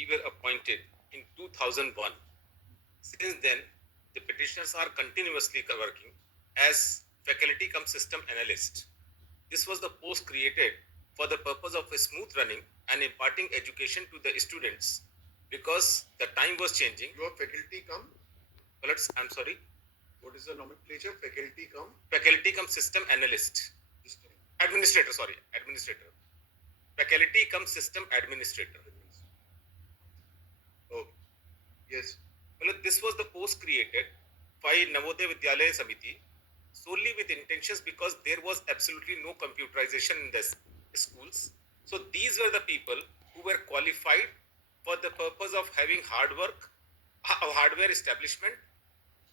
we were appointed in 2001. Since then, the petitioners are continuously working as faculty cum system analyst. This was the post created for the purpose of a smooth running and imparting education to the students because the time was changing. You are faculty cum? I'm sorry. What is the nomenclature? Faculty cum? Faculty cum system analyst. Administrator, sorry. Administrator. Faculty cum system administrator. Oh, yes. Well, this was the post created by Navodaya Vidyalaya Samiti solely with intentions because there was absolutely no computerization in the schools. So these were the people who were qualified for the purpose of having hardware establishment,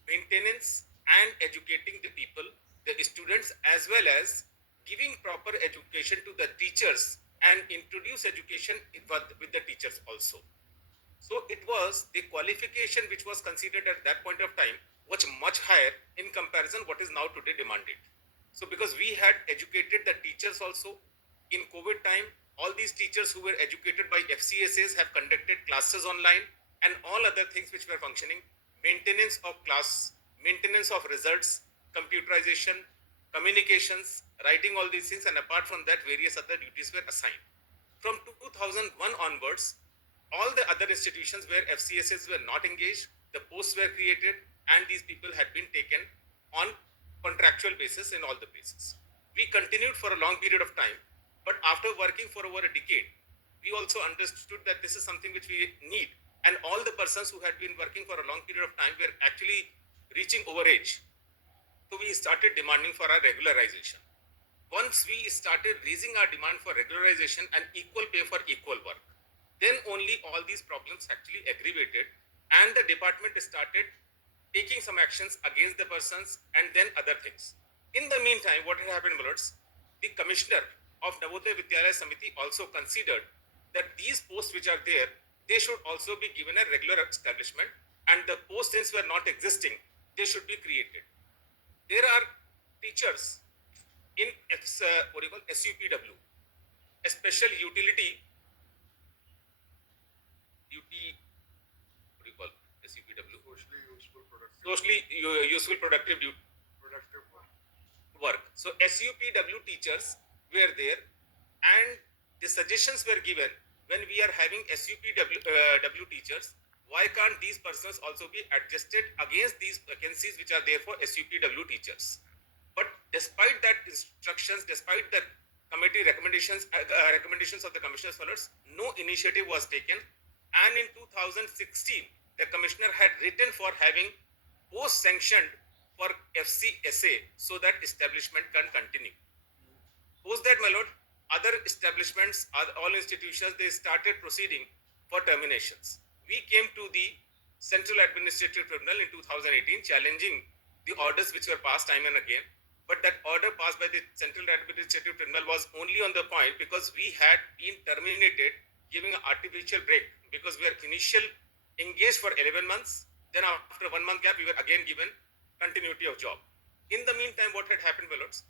maintenance, and educating the people, the students, as well as giving proper education to the teachers and introduce education with the teachers also. So it was the qualification which was considered at that point of time was much higher in comparison what is now today demanded. So because we had educated the teachers also in COVID time, all these teachers who were educated by FCSAs have conducted classes online and all other things which were functioning, maintenance of class, maintenance of results, computerization, communications, writing all these things, and apart from that, various other duties were assigned. From 2001 onwards, all the other institutions where FCSAs were not engaged, the posts were created, and these people had been taken on contractual basis in all the places. We continued for a long period of time, but after working for over a decade, we also understood that this is something which we need, and all the persons who had been working for a long period of time were actually reaching overage. So we started demanding for our regularization. Once we started raising our demand for regularization and equal pay for equal work, then only all these problems actually aggravated and the department started taking some actions against the persons and then other things. In the meantime, what had happened was the commissioner of Navodaya Vidyalaya Samiti also considered that these posts which are there, they should also be given a regular establishment, and the posts since were not existing, they should be created. There are teachers in SUPW, a special utility SUPW, socially useful productive work. So SUPW teachers were there, and the suggestions were given when we are having SUPW teachers, why can't these persons also be adjusted against these vacancies which are there for SUPW teachers? But despite that instructions, despite the committee recommendations of the commissioner's fellows, no initiative was taken. And in 2016, the commissioner had written for having post sanctioned for FCSA so that establishment can continue. Post that, my lord, other establishments, all institutions, they started proceeding for terminations. We came to the Central Administrative Tribunal in 2018 challenging the orders which were passed time and again. But that order passed by the Central Administrative Tribunal was only on the point because we had been terminated, giving an artificial break because we were initially engaged for 11 months. Then after 1 month gap, we were again given continuity of job. In the meantime, what had happened, my lords?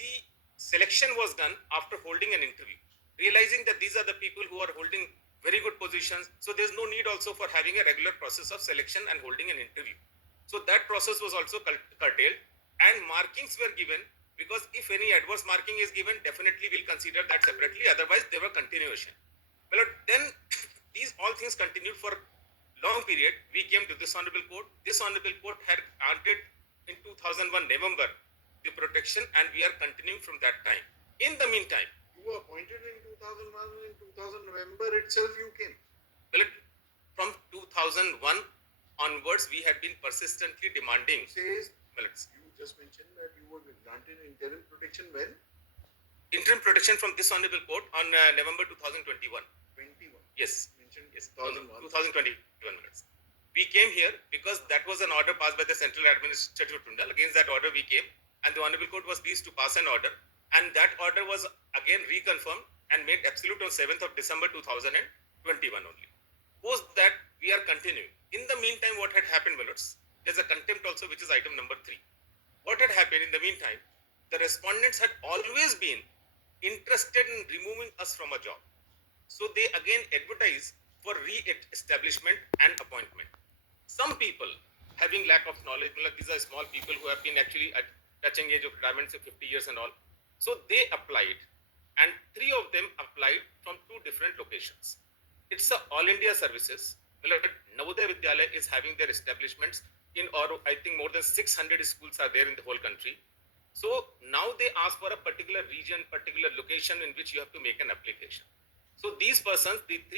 The selection was done after holding an interview, realizing that these are the people who are holding very good positions. So there's no need also for having a regular process of selection and holding an interview. So that process was also curtailed and markings were given because if any adverse marking is given, definitely we'll consider that separately. Otherwise, there were continuation. Well, then these all things continued for long period. We came to this honorable court. This honorable court had granted in 2001 November the protection, and we are continuing from that time. In the meantime, you were appointed in 2001. In 2000 November itself, you came. Well, from 2001 onwards, we had been persistently demanding. Says you just mentioned that you were granted interim protection when? Interim protection from this honorable court on November 2021. 21. Yes. Mentioned yes. 2001. 2021 minutes. We came here because that was an order passed by the Central Administrative Tribunal. Against that order, we came, and the honorable court was pleased to pass an order, and that order was again reconfirmed and made absolute on 7th of December 2021 only. Post that, we are continuing. In the meantime, what had happened, Willards? There's a contempt also, which is item number 3. What had happened in the meantime? The respondents had always been interested in removing us from a job. So they again advertised for re-establishment and appointment. Some people having lack of knowledge, like these are small people who have been actually at touching age of retirement, say 50 years and all. So they applied, and 3 of them applied from 2 different locations. It's a all India services. Navodaya Vidyalaya is having their establishments in, or I think more than 600 schools are there in the whole country. So now they ask for a particular region, particular location in which you have to make an application. So these persons, the 3,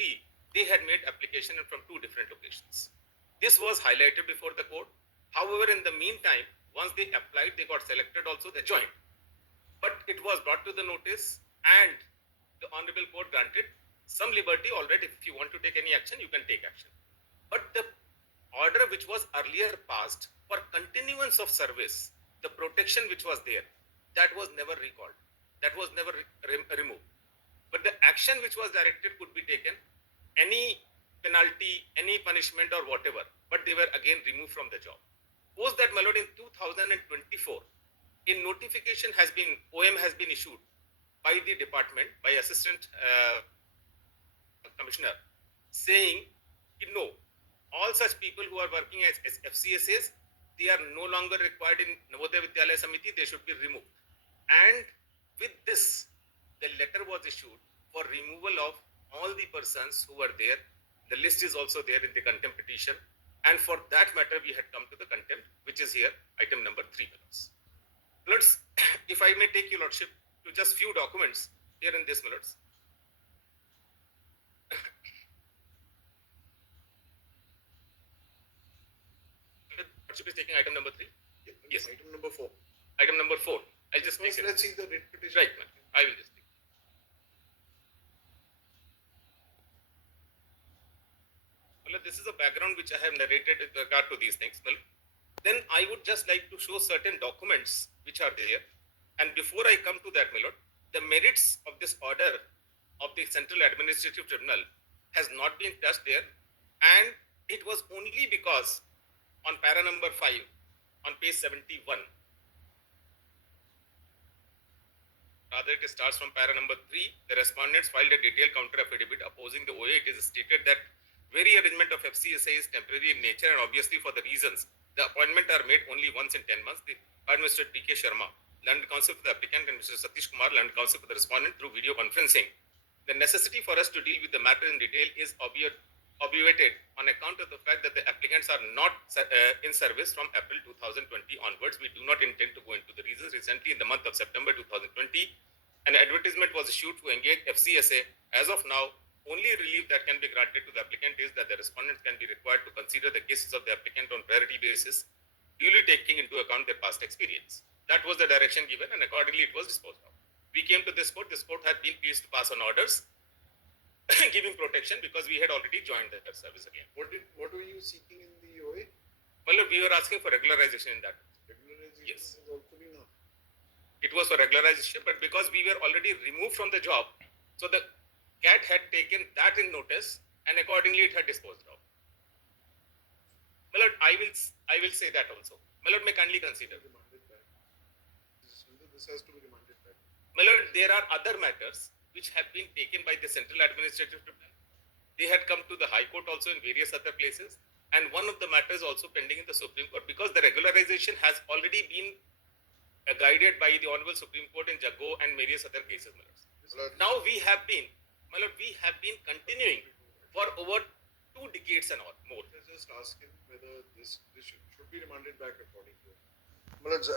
they had made application from 2 different locations. This was highlighted before the court. However, in the meantime, once they applied, they got selected also, they joined. But it was brought to the notice, and the Honorable Court granted some liberty. All right, if you want to take any action, you can take action. But the order which was earlier passed for continuance of service, the protection which was there, that was never recalled. That was never removed. But the action which was directed could be taken, any penalty, any punishment or whatever, but they were again removed from the job. Post that, my lord, in 2024, a notification has been, OM has been issued by the department, by Assistant Commissioner, saying, no, all such people who are working as FCSAs, they are no longer required in Navodaya Vidyalaya Samiti, they should be removed. And with this, the letter was issued for removal of all the persons who were there. The list is also there in the contempt petition. And for that matter, we had come to the contempt, which is here, item number 3. Lords, if I may take your lordship to just few documents here in this, my lords. Lordship is taking item number 3. Yes. Item number 4. Item number 4. I'll just take it. Let's see the writ petition. Right, man. I will just take it. Well, this is a background which I have narrated with regard to these things. Well, then I would just like to show certain documents which are there. And before I come to that, my lord, the merits of this order of the Central Administrative Tribunal has not been touched there. And it was only because on para number 5, on page 71, rather it starts from para number 3, the respondents filed a detailed counter affidavit opposing the OA. It is stated that very arrangement of FCSA is temporary in nature, and obviously for the reasons the appointment are made only once in 10 months. The Mr. P.K. Sharma, learned counsel for the applicant, and Mr. Satish Kumar, learned counsel for the respondent, through video conferencing. The necessity for us to deal with the matter in detail is obviated on account of the fact that the applicants are not in service from April 2020 onwards. We do not intend to go into the reasons. Recently, in the month of September 2020, an advertisement was issued to engage FCSA. As of now, only relief that can be granted to the applicant is that the respondents can be required to consider the cases of the applicant on priority basis, duly taking into account their past experience. That was the direction given, and accordingly it was disposed of. We came to this court. This court had been pleased to pass on orders giving protection because we had already joined the service again. What were you seeking in the OA? Well, we were asking for regularization in that. Regularization Yes. has also been asked. It was for regularization, but because we were already removed from the job, so the CAT had taken that in notice, and accordingly it had disposed of. My lord, I will say that also. My lord, may kindly consider. Remanded back. This has to be remanded back. My lord, there are other matters which have been taken by the Central Administrative Tribunal. They had come to the High Court also in various other places, and one of the matters also pending in the Supreme Court, because the regularization has already been guided by the Honorable Supreme Court in Jaggo and various other cases, my lord. Now we have been continuing for over 2 decades and more. Just ask him whether this should be remanded back according to him. Well, it's,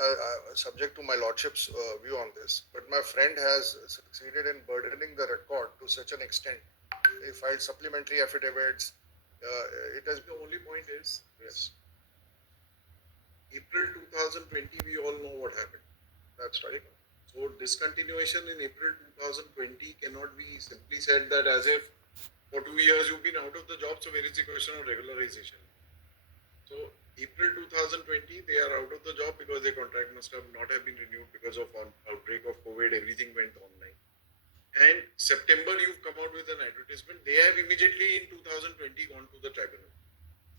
subject to my lordship's view on this, but my friend has succeeded in burdening the record to such an extent. He filed supplementary affidavits. It has The only point is, yes, April 2020, we all know what happened. that's right. So discontinuation in April 2020 cannot be simply said that as if for 2 years you've been out of the job, so where is the question of regularization? So April 2020, they are out of the job because their contract must have not have been renewed because of outbreak of COVID, everything went online. And September, you've come out with an advertisement. They have immediately in 2020 gone to the tribunal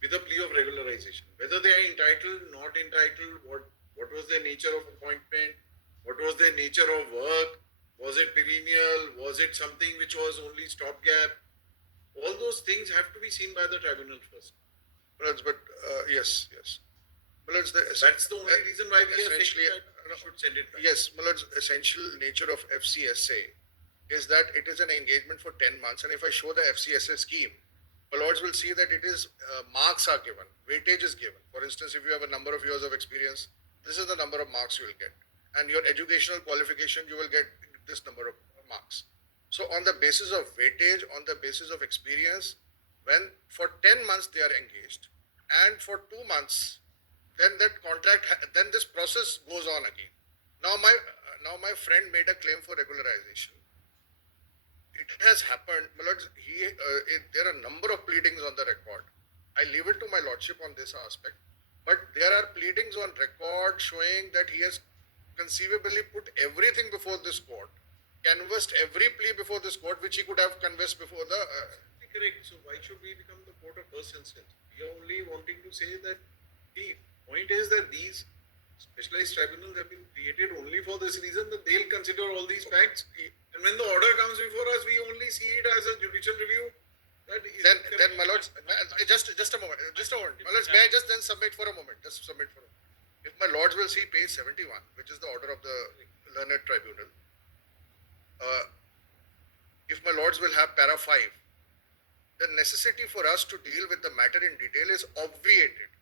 with a plea of regularization. Whether they are entitled, not entitled, what was their nature of appointment, what was their nature of work, was it perennial, was it something which was only stopgap? All those things have to be seen by the tribunal first. But yes. Well, That's the only reason why we are saying essentially, that we should send it back. yes, Mullad's essential nature of FCSA is that it is an engagement for 10 months. And if I show the FCSA scheme, Lords will see that it is marks are given, weightage is given. For instance, if you have a number of years of experience, this is the number of marks you will get. And your educational qualification, you will get this number of marks. So, on the basis of weightage, on the basis of experience, when for 10 months they are engaged, and for 2 months, then that contract, then this process goes on again. Now my friend made a claim for regularization. It has happened. My lords, there are a number of pleadings on the record. I leave it to my lordship on this aspect. But there are pleadings on record showing that he has conceivably put everything before this court, canvassed every plea before this court, which he could have canvassed before the. Correct. So why should we become the court of first instance? We are only wanting to say that the point is that these specialized tribunals have been created only for this reason, that they'll consider all these facts. And when the order comes before us, we only see it as a judicial review. That is Then my lords, just a moment. My lords, may I just then submit for a moment? Just submit for a moment. If my lords will see page 71, which is the order of the learned tribunal, if my lords will have para 5, the necessity for us to deal with the matter in detail is obviated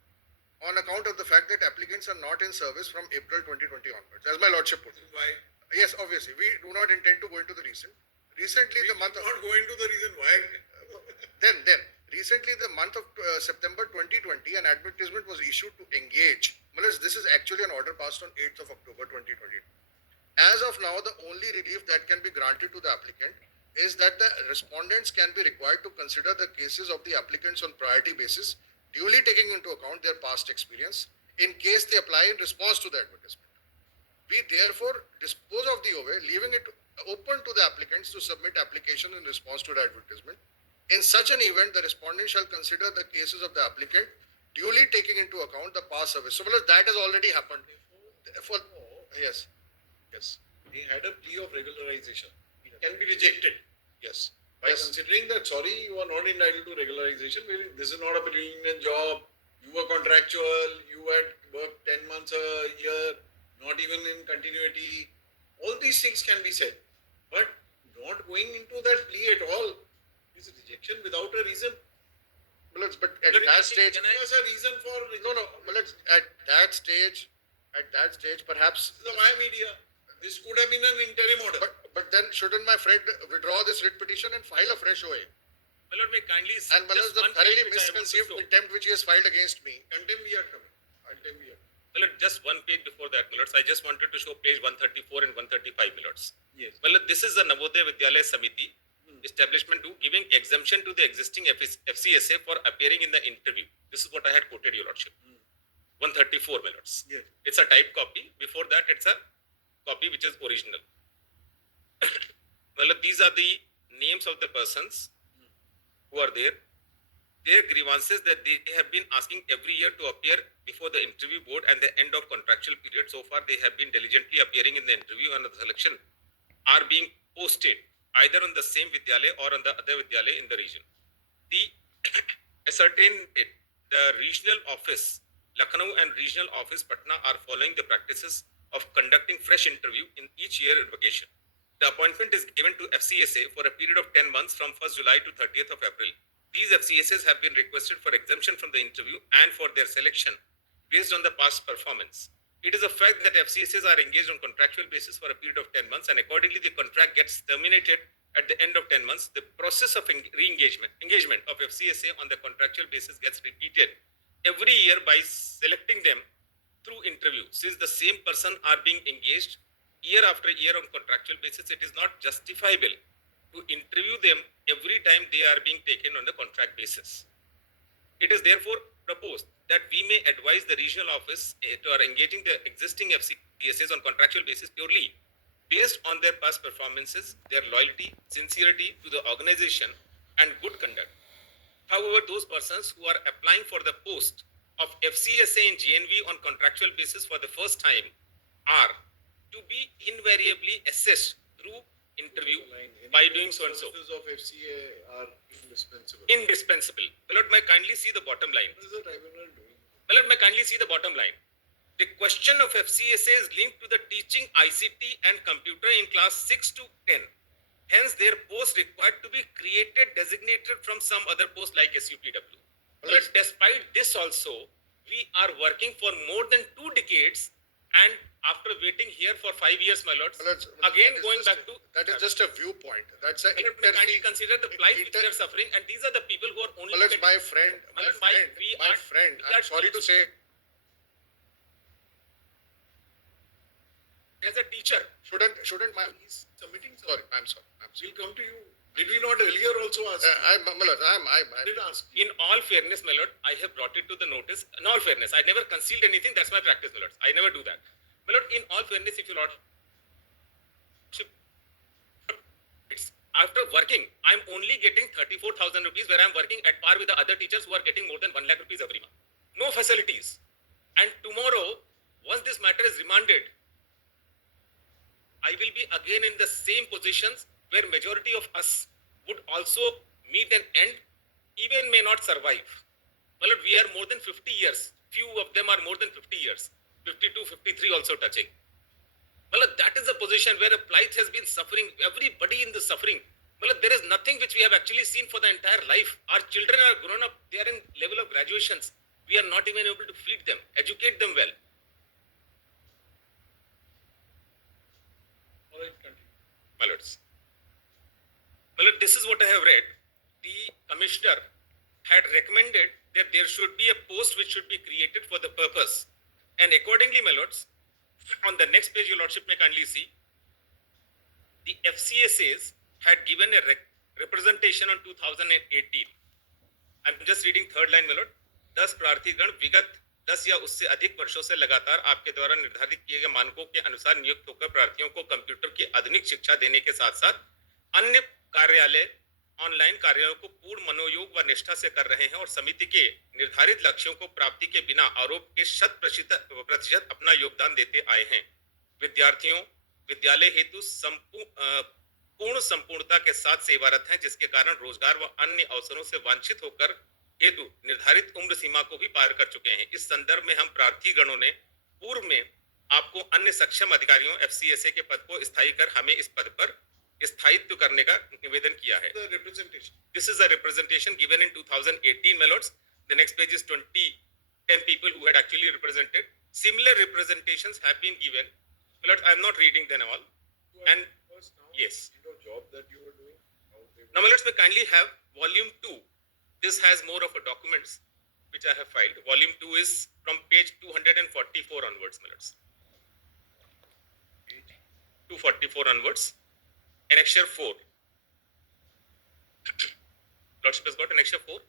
on account of the fact that applicants are not in service from April 2020 onwards, as my lordship put it. why Yes, obviously, we do not intend to go into the recent. Recently, the month of not go into the reason why. then recently the month of September 2020, an advertisement was issued to engage. Malas, this is actually an order passed on 8th of October 2020. As of now, the only relief that can be granted to the applicant is that the respondents can be required to consider the cases of the applicants on priority basis, duly taking into account their past experience, in case they apply in response to the advertisement. We therefore dispose of the OA, leaving it open to the applicants to submit application in response to the advertisement. In such an event, the respondent shall consider the cases of the applicant, duly taking into account the past service. So, that has already happened. Yes. They had a plea of regularization. It can be rejected. Yes. By considering that, sorry, you are not entitled to regularization. This is not a permanent job. You were contractual. You had worked 10 months a year, not even in continuity. All these things can be said. But not going into that plea at all is rejection without a reason. But at that stage, Can I ask a reason for rejection? no. At that stage, perhaps. This is my media. This could have been an interim order. But then shouldn't my friend withdraw this writ petition and file a fresh OA? My lord, may kindly. And my lord, the thoroughly misconceived contempt which he has filed against me. Contempt we are coming. Contempt we are. My lord, just one page before that, my lords, I just wanted to show page 134 and 135, my lords. Yes. My lord, this is the Navodaya Vidyalaya Samiti establishment 2 giving exemption to the existing FCSA for appearing in the interview. This is what I had quoted, your lordship. 134, my lords. Yes. It's a type copy. Before that, it's a copy which is original. Well, these are the names of the persons who are there. Their grievances that they have been asking every year to appear before the interview board and the end of contractual period. So far, they have been diligently appearing in the interview and the selection are being posted either on the same Vidyalaya or on the other Vidyalaya in the region. The ascertain it, the regional office, Lucknow and regional office, Patna are following the practices of conducting fresh interview in each year vacation. The appointment is given to FCSA for a period of 10 months from 1st July to 30th of April. These FCSAs have been requested for exemption from the interview and for their selection based on the past performance. It is a fact that FCSAs are engaged on contractual basis for a period of 10 months and accordingly the contract gets terminated at the end of 10 months. The process of engagement of FCSA on the contractual basis gets repeated every year by selecting them through interview. Since the same person are being engaged year after year on contractual basis, it is not justifiable to interview them every time they are being taken on the contract basis. It is therefore proposed that we may advise the regional office to are engaging the existing FCSAs on contractual basis purely based on their past performances, their loyalty, sincerity to the organization and good conduct. However, those persons who are applying for the post of FCSA in JNV on contractual basis for the first time are to be invariably assessed through interview by doing so and so. Of FCA are Indispensable. Indispensable. My lord, may I kindly see the bottom line. What is the tribunal doing? My lord, may I kindly see the bottom line. The question of FCSA is linked to the teaching ICT and computer in class 6 to 10. Hence, their post required to be created, designated from some other post like SUPW. But despite this also, we are working for more than 2 decades, and after waiting here for 5 years, my lords, again going back to... That is just a viewpoint. That's a... kindly consider the plight which they are suffering, and these are the people who are only... my friend, I'm sorry to say, as a teacher, shouldn't my... He's submitting. Sorry, I'm sorry. We'll come to you. Did we not earlier also ask? I did ask. in all fairness, my lord, I have brought it to the notice. In all fairness, I never concealed anything. That's my practice, my lord. I never do that. My lord, in all fairness, if you lord, it's after working, I'm only getting 34,000 rupees, where I'm working at par with the other teachers who are getting more than 1 lakh rupees every month. No facilities. And tomorrow, once this matter is remanded, I will be again in the same positions where majority of us would also meet an end, even may not survive. Well, we are more than 50 years. Few of them are more than 50 years. 52, 53 also touching. Well, that is a position where a plight has been suffering. Everybody in the suffering. Well, there is nothing which we have actually seen for the entire life. Our children are grown up. They are in level of graduations. We are not even able to feed them, educate them well. All right, continue. My lords. My lord, this is what I have read. The commissioner had recommended that there should be a post which should be created for the purpose. And accordingly, my lords, on the next page, your lordship may kindly see, the FCSAs had given a representation on 2018. I'm just reading third line, my lord. 10 प्रार्थीगण विगत 10 या उससे अधिक वर्षों से लगातार आपके द्वारा निर्धारित किए गए मानकों के अनुसार नियुक्त होकर प्रार्थियों को कंप्यूटर की आधुनिक शिक्षा देने के साथ साथ अन्य कार्यालय ऑनलाइन कार्यों को पूर्ण मनोयोग व निष्ठा से कर रहे हैं और समिति के निर्धारित लक्ष्यों को प्राप्ति के बिना आरोप के 100% अपना योगदान देते आए हैं। विद्यार्थियों विद्यालय हेतु पूर्ण संपूर्णता के साथ सेवारत हैं, जिसके कारण रोजगार व अन्य अवसरों से वांछित होकर हेतु निर्धारित उम्र सीमा को भी पार कर चुके हैं। इस संदर्भ में हम प्रार्थी गणों ने पूर्व में आपको अन्य सक्षम अधिकारियों FCSA के पद को स्थायी कर हमें इस पद पर स्थायित्व करने का निवेदन किया है। This is a representation given in 2018, my lords. The next page is 10 people who had actually represented. Similar representations have been given. My lords, I am not reading them all. And yes. Job that you were doing. Now, my lords, may kindly have volume 2. This has more of a documents which I have filed. Volume 2 is from page 244 onwards, my lords. 244 onwards. Annexure 4. Lordship has got annexure 4.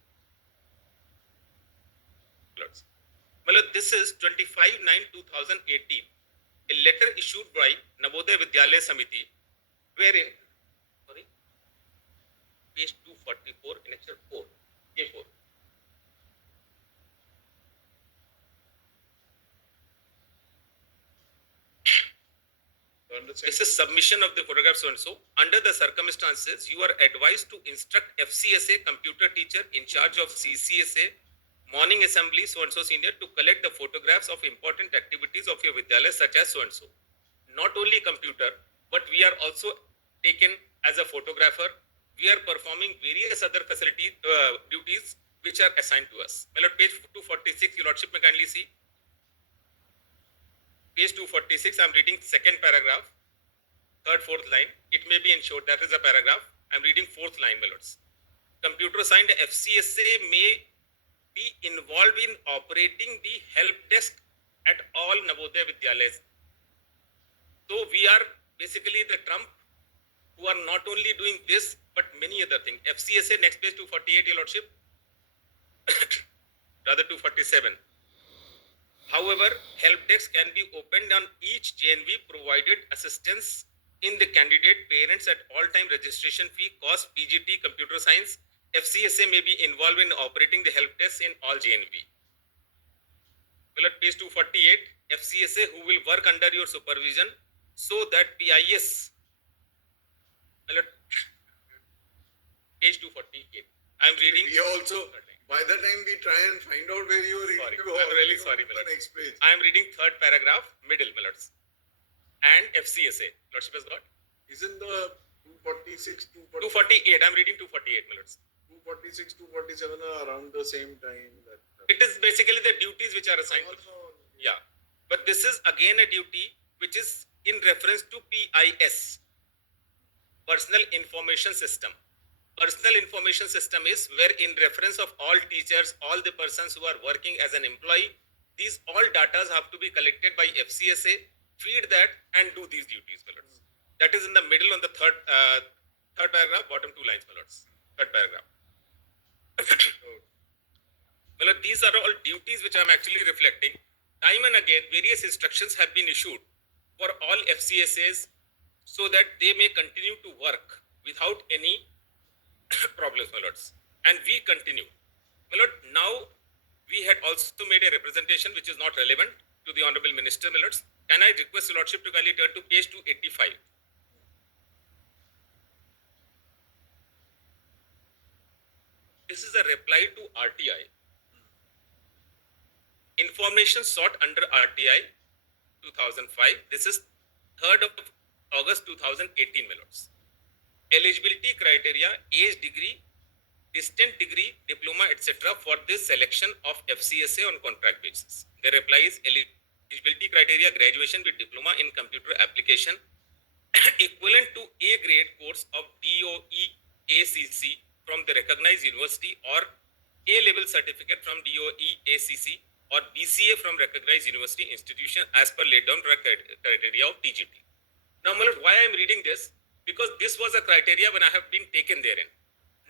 Lords. My lord, this is 25/9/2018. A letter issued by Navodaya Vidyalaya Samiti, wherein, sorry, page 244, annexure 4. A4. This is submission of the photograph so and so. Under the circumstances, you are advised to instruct FCSA computer teacher in charge of CCSA morning assembly so and so senior to collect the photographs of important activities of your Vidyalaya such as so and so. Not only computer, but we are also taken as a photographer. We are performing various other facility duties which are assigned to us. My lord, page 246, your lordship may kindly see. Page 246, I'm reading second paragraph, third, fourth line. It may be in short, that is a paragraph. I'm reading fourth line, my lords. Computer signed FCSA may be involved in operating the help desk at all Navodaya Vidyalayas. So we are basically the Trump who are not only doing this, but many other things. FCSA, next page 248, your lordship. Rather 247. However, help desk can be opened on each JNV provided assistance in the candidate parents at all time registration fee cost PGT computer science. FCSA may be involved in operating the help desk in all JNV. Well, at page 248, FCSA who will work under your supervision so that PIS. Well, at page 248. I'm reading. We also, by the time we try and find out where you are reading, Sorry, you I'm are really on sorry, the Milord. next page. I'm reading third paragraph, middle, my lords. And FCSA. Lordship has got? Isn't the 246, 248. I'm reading 248, my lords. 246, 247 are around the same time? It is basically the duties which are assigned to. Yeah. But this is again a duty which is in reference to PIS, Personal Information System. Personal Information System is where in reference of all teachers, all the persons who are working as an employee, these all data have to be collected by FCSA, feed that and do these duties, my lords. That is in the middle on the third paragraph, bottom two lines, my lords. Third paragraph. Well, these are all duties which I'm actually reflecting. Time and again, various instructions have been issued for all FCSAs so that they may continue to work without any problems, my lords. And we continue. My lord, now we had also made a representation which is not relevant to the Honorable Minister, my lords. Can I request your lordship to kindly turn to page 285? This is a reply to RTI. Information sought under RTI 2005. This is 3rd of August 2018, my lords. Eligibility criteria, age, degree, distant degree, diploma, etc. for this selection of FCSA on contract basis. The reply is eligibility criteria, graduation with diploma in computer application equivalent to A grade course of DOE ACC from the recognized university or A level certificate from DOE ACC or BCA from recognized university institution as per laid down criteria of TGT. Now, my lord, why I am reading this? Because this was a criteria when I have been taken therein.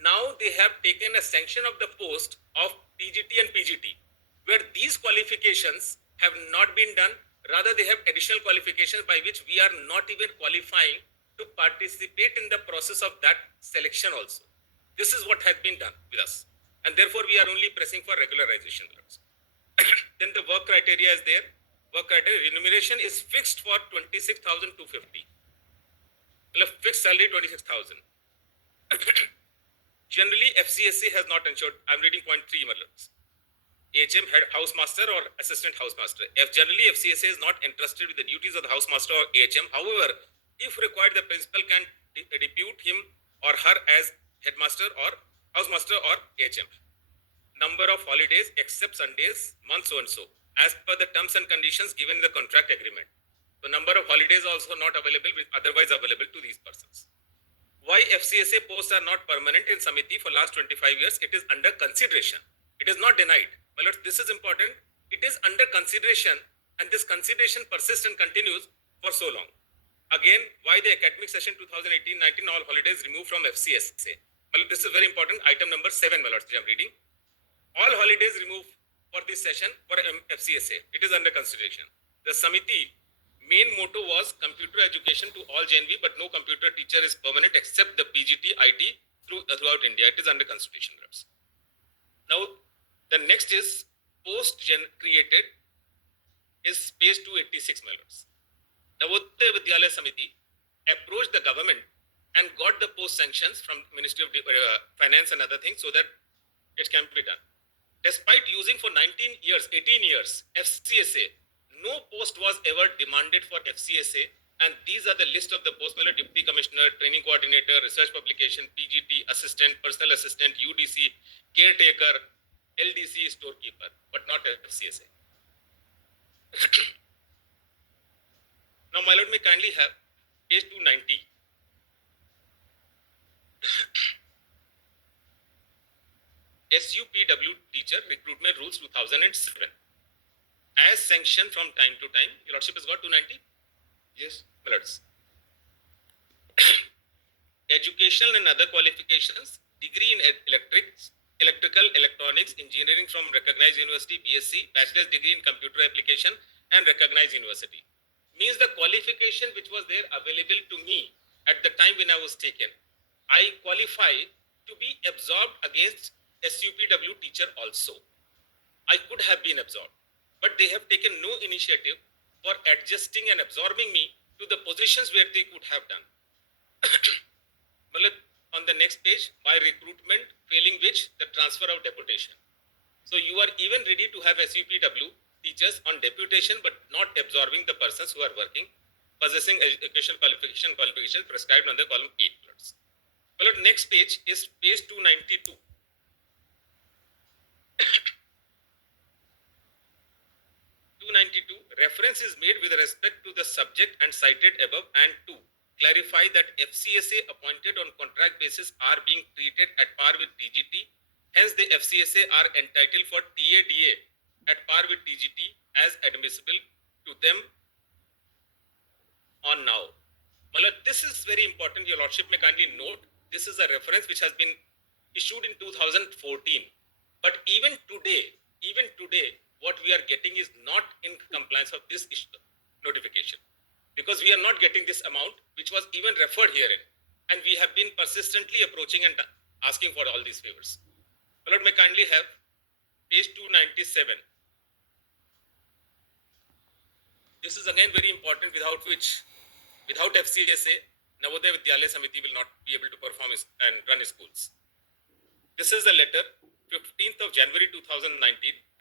Now they have taken a sanction of the post of TGT and PGT, where these qualifications have not been done. Rather, they have additional qualifications by which we are not even qualifying to participate in the process of that selection also. This is what has been done with us. And therefore, we are only pressing for regularization. Then the work criteria is there. Work criteria remuneration is fixed for 26,250. Fixed salary 26,000. Generally, FCSA has not ensured. I'm reading point 3, Marlins. AHM head housemaster or assistant housemaster. If generally FCSA is not entrusted with the duties of the housemaster or AHM. However, if required, the principal can depute him or her as headmaster or housemaster or AHM. Number of holidays except Sundays, month so and so, as per the terms and conditions given in the contract agreement. The number of holidays also not available, otherwise available to these persons. Why FCSA posts are not permanent in Samiti for last 25 years? It is under consideration. It is not denied. My lord, this is important. It is under consideration, and this consideration persists and continues for so long. Again, why the academic session 2018-19 all holidays removed from FCSA? Well, this is very important. Item number 7, my lord, I am reading. All holidays removed for this session for FCSA. It is under consideration. The Samiti main motto was computer education to all JNV, but no computer teacher is permanent except the PGT IT throughout India. It is under consideration. Now, the next is post created is page 286, my lords. Navodaya Vidyalaya Samiti approached the government and got the post sanctions from Ministry of Finance and other things so that it can be done. Despite using for 18 years, FCSA, no post was ever demanded for FCSA, and these are the list of the posts: Deputy Commissioner, Training Coordinator, Research Publication, PGT, Assistant, Personal Assistant, UDC, Caretaker, LDC, Storekeeper, but not FCSA. Now, my lord, may kindly have page 290. SUPW Teacher Recruitment Rules 2007. As sanctioned from time to time. Your lordship has got 290? Yes. My lords. Educational and other qualifications. Degree in electrical, electronics, engineering from recognized university, BSc, bachelor's degree in computer application and recognized university. Means the qualification which was there available to me at the time when I was taken, I qualify to be absorbed against SUPW teacher also. I could have been absorbed, but they have taken no initiative for adjusting and absorbing me to the positions where they could have done. on the next page, by recruitment, failing which the transfer of deputation. So you are even ready to have SUPW teachers on deputation, but not absorbing the persons who are working, possessing education qualification prescribed on the column 8. Well, next page is page 292. 292, reference is made with respect to the subject and cited above, and to clarify that FCSA appointed on contract basis are being treated at par with TGT. Hence, the FCSA are entitled for TADA at par with TGT as admissible to them on now. This is very important. Your Lordship may kindly note, this is a reference which has been issued in 2014. But even today, what we are getting is not in compliance of this notification, because we are not getting this amount which was even referred herein, and we have been persistently approaching and asking for all these favors. My Lord, may kindly have page 297. This is again very important, without FCSA, Navodaya Vidyalaya Samiti will not be able to perform and run schools. This is the letter, 15th of January 2019,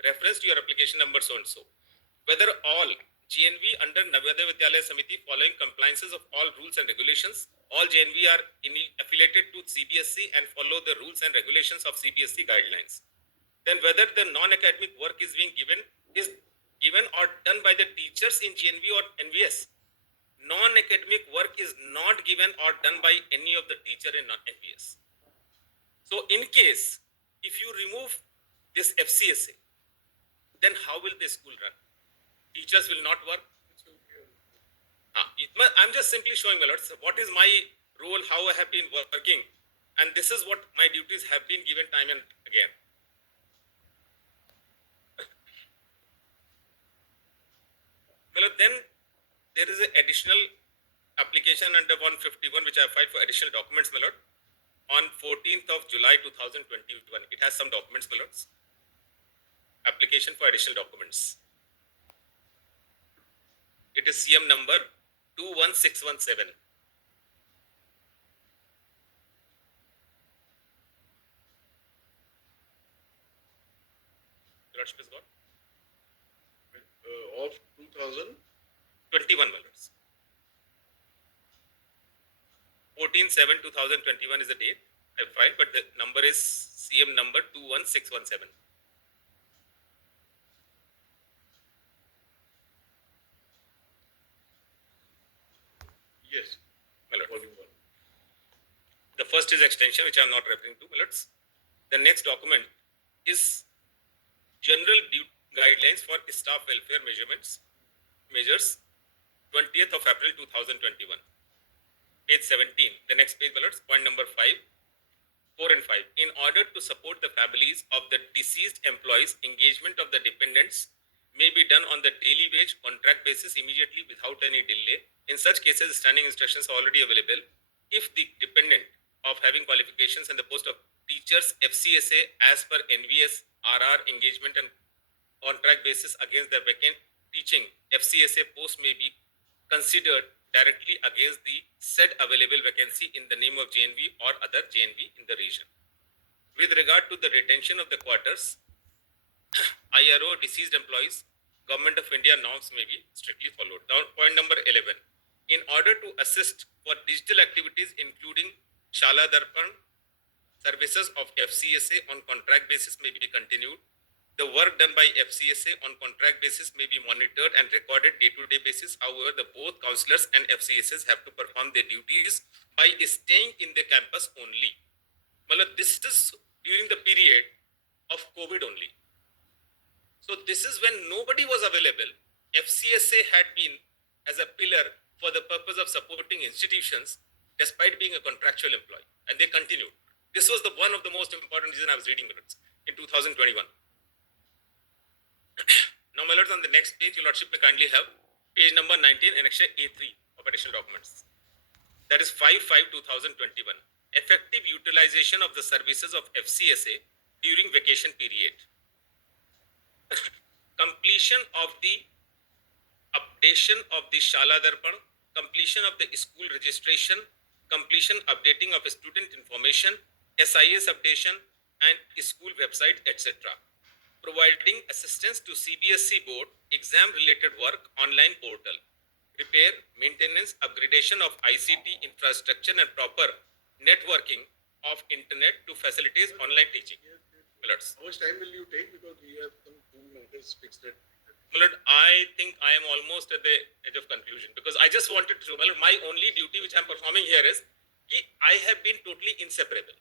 reference to your application number so and so. Whether all JNV under Navodaya Vidyalaya Samiti following compliances of all rules and regulations, all JNV are affiliated to CBSE and follow the rules and regulations of CBSE guidelines. Then whether the non-academic work is given or done by the teachers in JNV or NVS. Non-academic work is not given or done by any of the teacher in NVS. So in case, if you remove this FCSA, then how will the school run? Teachers will not work. I'm just simply showing, my lords, what is my role, how I have been working, and this is what my duties have been given time and again. Well, then there is an additional application under 151 which I have filed for additional documents, my lord, on 14th of July 2021. It has some documents, my lords. Application for additional documents. It is CM number 21617. Lordship is got? Of 2021, 21, my lords. 14/7/2021 is the date I filed, but the number is CM number 21617. yes, My lord. volume 1. The first is extension, which I am not referring to, my lords. The next document is general guidelines for staff welfare measures, 20th of April 2021. Page 17. The next page, my lords, point number 5, 4 and 5. In order to support the families of the deceased employees, engagement of the dependents may be done on the daily wage contract basis immediately without any delay. In such cases, standing instructions are already available. If the dependent of having qualifications in the post of teachers, FCSA as per NVS RR engagement and contract basis against the vacant teaching FCSA post may be considered directly against the said available vacancy in the name of JNV or other JNV in the region. With regard to the retention of the quarters, IRO deceased employees, Government of India norms may be strictly followed. Now, point number 11. In order to assist for digital activities including Shala Darpan, services of FCSA on contract basis may be continued. The work done by FCSA on contract basis may be monitored and recorded day-to-day basis. However, both councillors and FCSAs have to perform their duties by staying in the campus only. Well, this is during the period of COVID only. So this is when nobody was available. FCSA had been as a pillar for the purpose of supporting institutions despite being a contractual employee, and they continued. This was one of the most important reasons I was reading minutes in 2021. Now, my lords, on the next page, your lordship may kindly have page number 19, annexure A3 of additional documents. That is 5/5/2021. Effective utilization of the services of FCSA during vacation period. Completion of the updation of the Shala Darpan, completion of the school registration, completion updating of student information, SIS updation, and school website, etc. Providing assistance to CBSE board exam-related work online portal. Repair, maintenance, upgradation of ICT infrastructure and proper networking of internet to facilitate online teaching. Millets. How much time will you take? Because we have some two matters fixed at. Millard, I think I am almost at the edge of conclusion because I just wanted to, Millard, my only duty which I am performing here is that I have been totally inseparable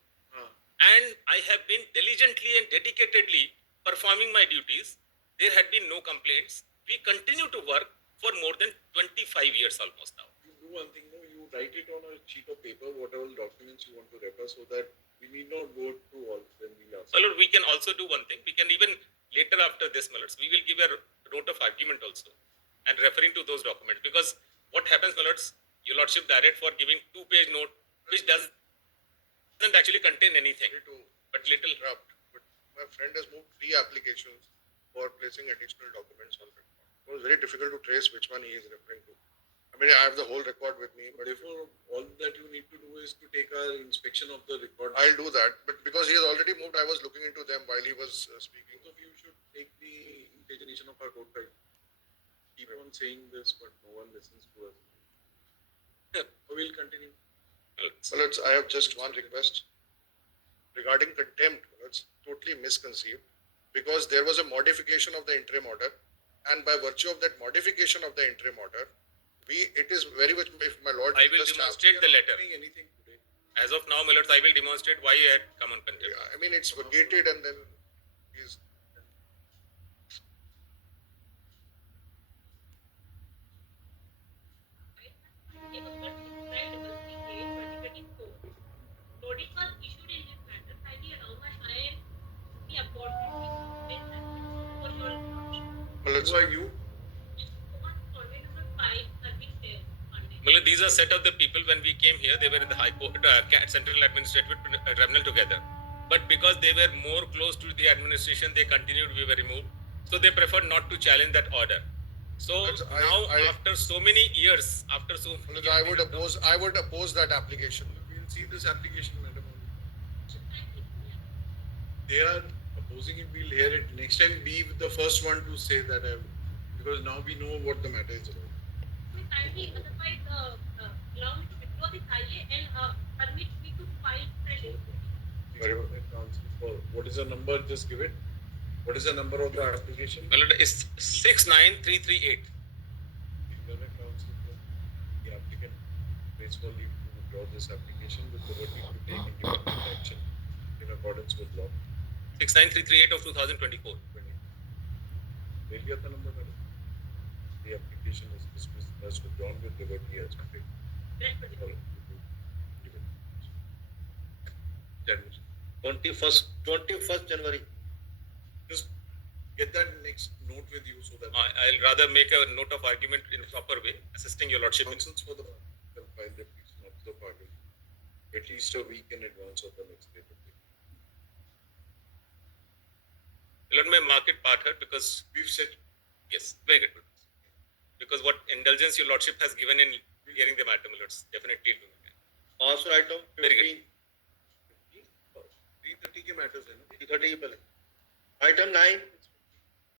and I have been diligently and dedicatedly performing my duties. There had been no complaints. We continue to work for more than 25 years almost now. You do one thing, no, you write it on a sheet of paper, whatever documents you want to refer, so that we need not go through all when we ask. Millard, we can also do one thing. We can even later after this, Millard, we will give a note of argument also and referring to those documents because what happens, Millard, your lordship direct for giving 2-page note which doesn't actually contain anything but little. But my friend has moved 3 applications for placing additional documents on record. It was very difficult to trace which one he is referring to. I mean, I have the whole record with me, but Therefore, all that you need to do is to take our inspection of the record. I'll do that. But because he has already moved, I was looking into them while he was speaking. Both of you should take the integration of our code file. Keep on saying this, but no one listens to us. Yeah. So we'll continue. Well, I have just one request regarding contempt. It's totally misconceived because there was a modification of the interim order, and by virtue of that modification of the interim order, it is very much, if my lord I will just demonstrate We the are not letter. doing anything today. As of now, Millard, I will demonstrate why I had come on contempt. I mean, it's vacated and then is. Notice was issued in this matter. Kindly allow my I am the opportunity to make reference for your information. Well, it's, Who are you? Survey number 5, Arvind Dev Pandey. Millard, these are set of the people when we came here, they were in the High Court, Central Administrative Tribunal together. But because they were more close to the administration, they continued, we were removed. So they preferred not to challenge that order. So now, after so many years, I would oppose that application. We'll see this application, madam. They are opposing it. We'll hear it. Next time, be the first one to say that, because now we know what the matter is about. Kindly otherwise allow me to withdraw this IA and permit me to file fresh. Very well. What is the number? Just give it. What is the number of the application? Millard, is 69338. Internet Council for the applicant waits for leave to withdraw this application with liberty to take independent action in accordance with law. 69338 of 2024. Will get the number, madam? The application is dismissed as withdrawn with liberty as paid. Correct. 21st January. Just get that next note with you so that I'll rather make a note of argument in a proper way, assisting your lordship in. councils for the can file the petition of the party at least a week in advance of the next date. Let me mark it part heard because We've said yes, very good. Because what indulgence your lordship has given in hearing the matter, Millards, definitely do it. Also item Very good. 15, 3:30 के matters है ना? 3:30 के पहले. Item 9,